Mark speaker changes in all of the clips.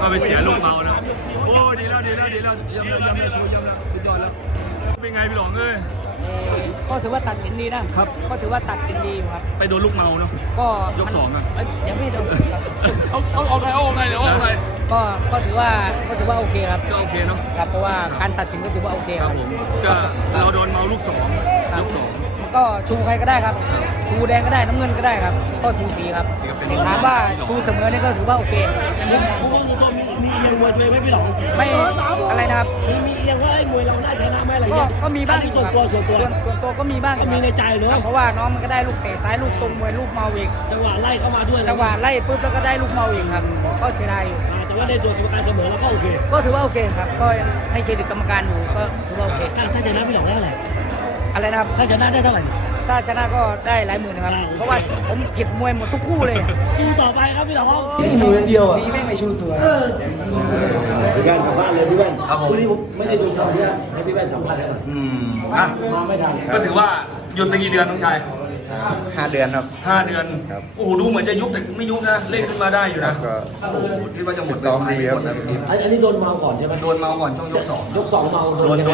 Speaker 1: ไปเสียลูกเมานะโอ้ดีแล้วเยี่ยมแล้วสุดยอดแล้วเป็นไงพี่หลองเอ้ย
Speaker 2: ก็ถือว่าตัดสินดีนะครับก็ถือว่าตัดสินดีครับ
Speaker 1: ไปโดนลูกเมาเนาะ
Speaker 2: ก็
Speaker 1: ยก2อ่ะ
Speaker 2: ยังไม่โดน
Speaker 1: เอาไหน
Speaker 2: ก็ถือว่าโอเคครับ
Speaker 1: ก็โอเคเนาะ
Speaker 2: ครับเพราะว่าการตัดสินก็ถือว่าโอเค
Speaker 1: ครับผมก็เราโดนเมาลูก2ยก2
Speaker 2: ก็ชูใครก็ได้ครับชูแดงก็ได้น้ำเงินก็ได้ครับก็สูสีครับถามว่าชูเสมอนี่ก็ถือว่าโอเค
Speaker 3: เพราะว่าคือตัวมีเอียงมวยตัวเองไม่พี่หลง
Speaker 2: ไม่อะไรนะครับ
Speaker 3: มีเอียงว่าไอ้มวยเราได้ชนะไหมอะไรเงี้ย
Speaker 2: ก็มีบ้าง
Speaker 3: ส่วนตัว
Speaker 2: ก็มีบ้าง
Speaker 3: ก็มีในใจเนอะ
Speaker 2: เพราะว่าน้องมันก็ได้ลูกเตะซ้ายลูกทรงมวยลูกเมาอีก
Speaker 3: จังหวะไล่เข้ามาด้วย
Speaker 2: จังหวะไล่ปุ๊บแล้วก็ได้ลูกเมาอีกครับก็เสียดายอยู่
Speaker 3: แต่ว่าในส่วนกรรมการเสมอเราก็โอเค
Speaker 2: ก็ถือว่าโอเคครับก็ยังให้เครดิตกรรมการอยู่ก็ถือว่าโอเค
Speaker 3: ถ้าชนะพี่หลงได้เท่าไหร่
Speaker 2: อะไรนะครับ
Speaker 3: ถ้าชนะได้เท่าไหร่
Speaker 2: ถ้าชนะก็ได้หลายหมื่นนะครับเพราะว่าผมเก็บมวยหมดทุกคู่เลย
Speaker 3: สู้ต่อไปครับพี่หลง
Speaker 4: ดูเดียวอ่ะ
Speaker 2: ดีไม่ชูสวย
Speaker 3: พี่แว่นสัมภาษณ์เลยพี่แว่นวันนี้ผมไม่ได้ดูข่าวเนี่ยให้พี่แว่นสัมภาษณ์ได้ไหมมาไม่ทัน
Speaker 1: ก็ถือว่าหยุดไปกี่เดือนน้องชาย
Speaker 4: 5 เดือนครับ
Speaker 1: 5 เดือนโอ้โหดูเหมือนจะยุบแต่ไม่ยุบนะเล่นขึ้นมาได้อยู่นะโอ้โหที่ว่าจะหมด
Speaker 4: ซ้อมดีครับ
Speaker 3: อันนี้โดนเมาก่อนใช่ไหม
Speaker 1: โดนเมาก่อนช่วงยก2
Speaker 3: เมา
Speaker 1: โดน2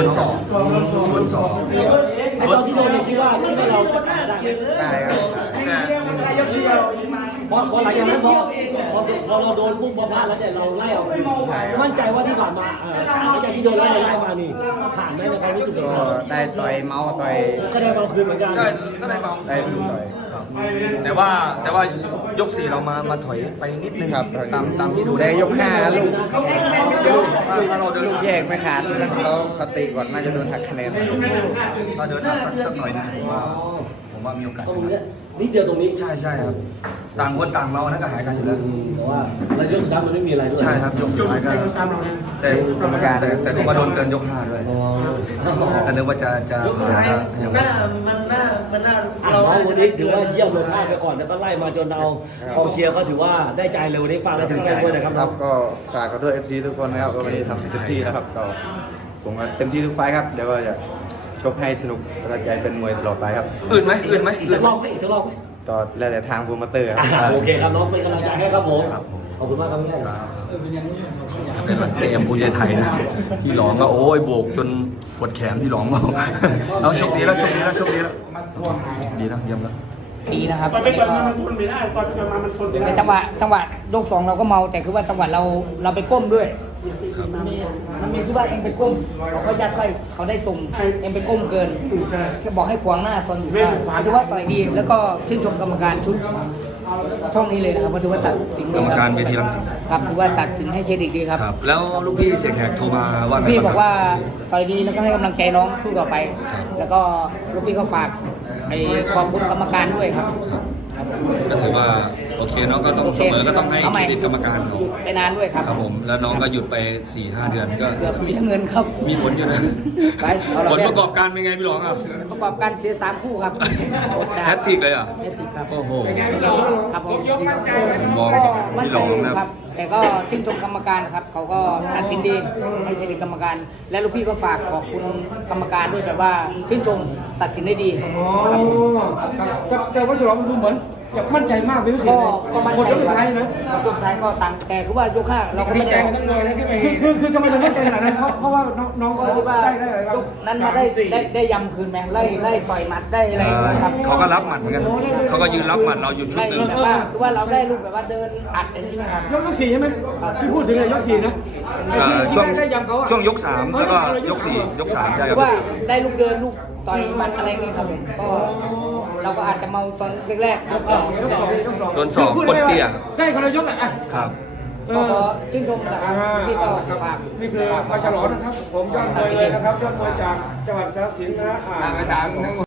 Speaker 3: ไอ้ตอนที่โดนเนี่ยคิดว่าเราจะ
Speaker 4: ได้ครับ
Speaker 3: พอหลังจากนั้นพอเราโดนปุ๊บพอพลาดแล้วเนี่ยเราไล่ออกมั่นใจว่าที่ผ่านมาหลังจากที่โดนไล่มานี่ผ่านไหมในความรู้สึก
Speaker 4: ก็ได้ต่อยเมาต่อย
Speaker 3: ก็ได้เมาคืนเหมือนกัน
Speaker 1: ใช่ก็ได้เมา
Speaker 4: ได้ต่อย
Speaker 1: แต่ว่ายก4เรามาถอยไปนิดนึงตามที่ดู
Speaker 4: ได้ยก5ลูกแยกไม่ขาดแล้วเขาตีก่อนน่าจะโดนหักคะแนน
Speaker 1: ก็เดินสักหน่อยนะผมว่ามีโอกาส
Speaker 3: นิดเดียวตรงนี้
Speaker 1: ใช่ครับต่างคนต่างเมานะก็หายกันอยู่แล้ว
Speaker 3: แต่ว่าเรายกสุดท้ายมันไม่มีอะไรด้วย
Speaker 1: ใช่ครับยกสุดท้ายก็แต่กรรมการแต่เขามาโดนเกินยก5ด้วยก็นึกว่าจะ
Speaker 3: มันน่าเราวันนี้ถือว่าเยี่ยมเลยพลาดไปก่อนแล้วก็ไล่มาจนเรากองเชียร์ก็ถือว่าได้ใจเลยวันนี้ฟังแล้วถึงใจด้วยนะครับ
Speaker 4: ก็ฝากขอโทษ FC ทุกคนนะครับวันนี้ทำเต็มที่แล้วครับก็ผมก็เต็มที่ทุกไฟครับเดี๋ยวก็จะชกให้สนุกประทับใจเป็นมวยตลอดไปครับ
Speaker 1: อื่นไหม
Speaker 3: อีกสักรอบไหม
Speaker 4: ก็แล้วแต่ทางโปรโมเตอร์ครับ
Speaker 3: โอเคครับน้องเป็นกำลังใจให้ครับผมขอบคุณมากครับพี่
Speaker 1: เกมภูมิใจไทยนะพี่หลองก็โอ้ยโบกจนปวดแขนพี่หลองเราเราโชคดีแล้วดีแล้วเยี่ยมแล้ว
Speaker 2: ดีนะครับมันทนไม่ได้ตอนที่มามันทนในจังหวะยก2เราก็เมาแต่คือว่าจังหวะเราไปก้มด้วยมันมีที่ว่าเองไปก้มเราก็ยัดไส้เขาได้ส่งเองไปก้มเกินแค่บอกให้ขวางหน้าตอนอยู่ถือว่าต่อยดีแล้วก็ชื่นชมกรรมการชุดช่องนี้เลยนะครับถือว่าตัดสิน
Speaker 1: กรรมการเวทีรังสิต
Speaker 2: ครับถือว่าตัดสินให้เครดิตดีครับ
Speaker 1: แล้วลูกพี่เสียแขกโทรมาว่า
Speaker 2: พี่บอกว่าต่อยดีแล้วก็ให้กำลังใจน้องสู้ต่อไปแล้วก็ลูกพี่ก็ฝากขอบคุณกรรมการด้วยครับ
Speaker 1: ก็ถือว่าโอเคน้องก็ต้องเสมอก็ต้องให้เครดิตกรรมการ
Speaker 2: หยุดไปนานด้วยครับ
Speaker 1: ผมแล้วน้องก็หยุดไป 4-5 เดือนก็
Speaker 2: เกือบเสียเงินครับ
Speaker 1: มีผลอยู่นะผลประกอบการเป็นไงพี่หลองอ่ะ
Speaker 2: ประกอบการเสีย3 คู่ครับ
Speaker 1: แฮตทริกเลยอ่ะ
Speaker 2: แฮตทริกครับ
Speaker 1: โอ้โห
Speaker 2: ครับผม
Speaker 1: มองพี่หลองนะครับ
Speaker 2: แต่ก็ชื่นชมกรรมการครับเขาก็ตัดสินดีให้เครดิตกรรมการและลูกพี่ก็ฝากขอบคุณกรรมการด้วยแบบว่าชื่นชมตัดสินได้ดี
Speaker 5: แต่ว่าฉลองดูเหมือนจะมั่นใจมากเป็นพิเศษ
Speaker 2: ก็มั่นใจ
Speaker 5: สุดท้ายนะ
Speaker 2: ยกท้ายก็ต่างแต่คือว่ายก5เราก็ไม่ได้
Speaker 5: คือทำไมถึงมั่นใจขนาดนั้นเพราะว่าน้องก็ได้อะไรบ้าง
Speaker 2: นั้นมาได้ยำคืนแมงไล่ต่อยหมัดได้อะไร
Speaker 1: ครับเขาก็รับหมัดเหมือนกันเขาก็ยืนรับหมัดเราอยู่ชุดนึง
Speaker 2: แบบว่าคือว่าเราได้ลูกแบบว่าเดินอัดอย่างนี้นะครับ
Speaker 5: ยก4ใช่ไหมที่พูดถึงเลยยก4นะ
Speaker 1: ช่วงยก3แล้วก็ยก4ยก3ใช่ครับ
Speaker 2: ว่าได้ลูกเดินลูกต่อยหมัดอะไรนี่ครับผมก็เราก็อาจจะเมาตอนแรกๆ
Speaker 1: โดน2กดเตี้ย
Speaker 5: ได้คนละยกอ่ะ
Speaker 1: ครับ
Speaker 2: ก็ชื่นชมนะครับที่ก็ฝาก
Speaker 5: นี่คือมาฉลองนะครับผมยอดมวยเลยนะครับยอดมวยจากจังหวัดกาฬสินธุ์นะ